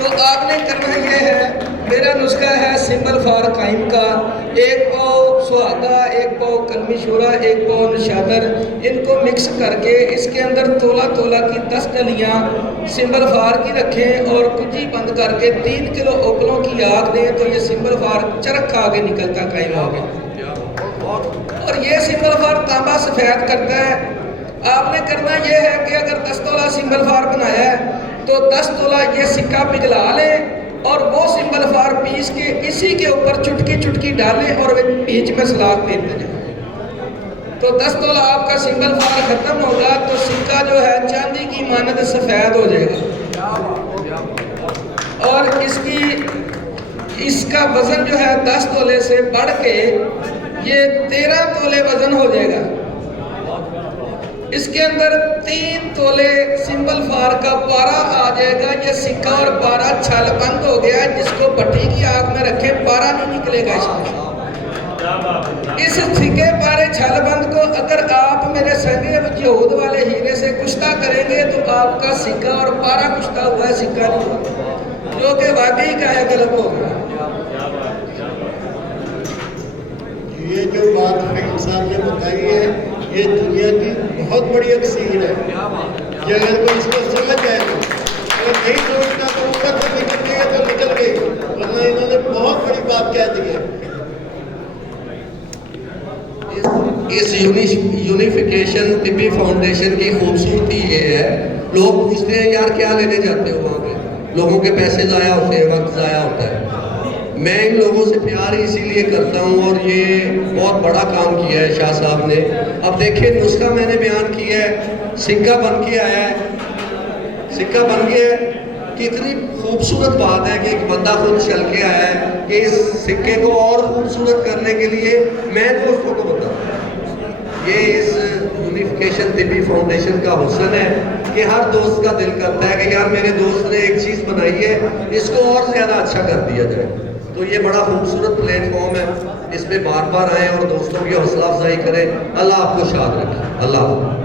تو آپ نے کرنا یہ ہے، میرا نسخہ ہے سمبل فار قائم کا، 1 پاؤ سہاگا، 1 پاؤ کلمی شورا، 1 پاؤ نشادر، ان کو مکس کر کے اس کے اندر تولا تولا کی 10 ڈلیاں سمبل فار کی رکھیں اور کجی بند کر کے 3 کلو اوپلوں کی آگ دیں تو یہ سمبل فار چرخ آگے نکلتا قائم ہو گیا۔ اور یہ سمبل فار تانبا سفید کرتا ہے۔ آپ نے کرنا یہ ہے کہ اگر 10 تولہ سمبل فار بنایا ہے تو 10 تولہ یہ سکہ پگھلا لیں اور وہ سمبل فار پیس کے اسی کے اوپر چٹکی چٹکی ڈالیں اور بیچ میں سلاخ دیتے جائیں، تو 10 تولہ آپ کا سمبل فار ختم ہوگا تو سکہ جو ہے چاندی کی مانند سفید ہو جائے گا، اور اس کا وزن جو ہے 10 تولے سے بڑھ کے یہ 13 تولے وزن ہو جائے گا۔ اس کے اندر 3 تولے سمبل فار کا پارا آ جائے گا، یہ سکہ اور پارا چھل بند ہو گیا، جس کو بھٹی کی آگ میں رکھیں پارا نہیں نکلے گا اس سکے پارے چھل بند کو اگر آپ میرے سنگے وجود والے ہیرے سے کشتہ کریں گے تو آپ کا سکہ اور پارا کشتہ ہوا ہے، سکہ نہیں ہوا، جو کہ واقعی کا ہے غلط ہو گیا۔ یہ جو بات حکیم صاحب نے بتائی ہے یہ دنیا کی بہت بڑی اکسیر ہے، یہ اگر کوئی اس کو سمجھ جائے تو، اگر نہیں سمجھتا تو اوپر سے نکل گئی تو نکل گئی، ورنہ انہوں نے بہت بڑی بات کہہ دی ہے۔ اس یونیفیکیشن طبی فاؤنڈیشن کی خوبصورتی یہ ہے، لوگ پوچھتے ہیں یار کیا لینے جاتے ہو وہاں پہ، لوگوں کے پیسے ضائع ہوتے ہیں، وقت ضائع ہوتا ہے، میں ان لوگوں سے پیار ہی اسی لیے کرتا ہوں، اور یہ بہت بڑا کام کیا ہے شاہ صاحب نے۔ اب دیکھیں نسخہ میں نے بیان کیا ہے، سکہ بن کے آیا ہے، سکہ بن گیا ہے، کتنی خوبصورت بات ہے کہ ایک بندہ خود چل کے آیا ہے کہ اس سکے کو اور خوبصورت کرنے کے لیے میں دوستوں کو بتاؤں۔ یہ اس یونیفیکیشن طبی فاؤنڈیشن کا حسن ہے کہ ہر دوست کا دل کرتا ہے کہ یار میرے دوست نے ایک چیز بنائی ہے، اس کو اور زیادہ اچھا کر دیا جائے، تو یہ بڑا خوبصورت پلیٹ فارم ہے، اس پہ بار بار آئیں اور دوستوں کی حوصلہ افزائی کریں۔ اللہ آپ کو شاد رکھے، اللہ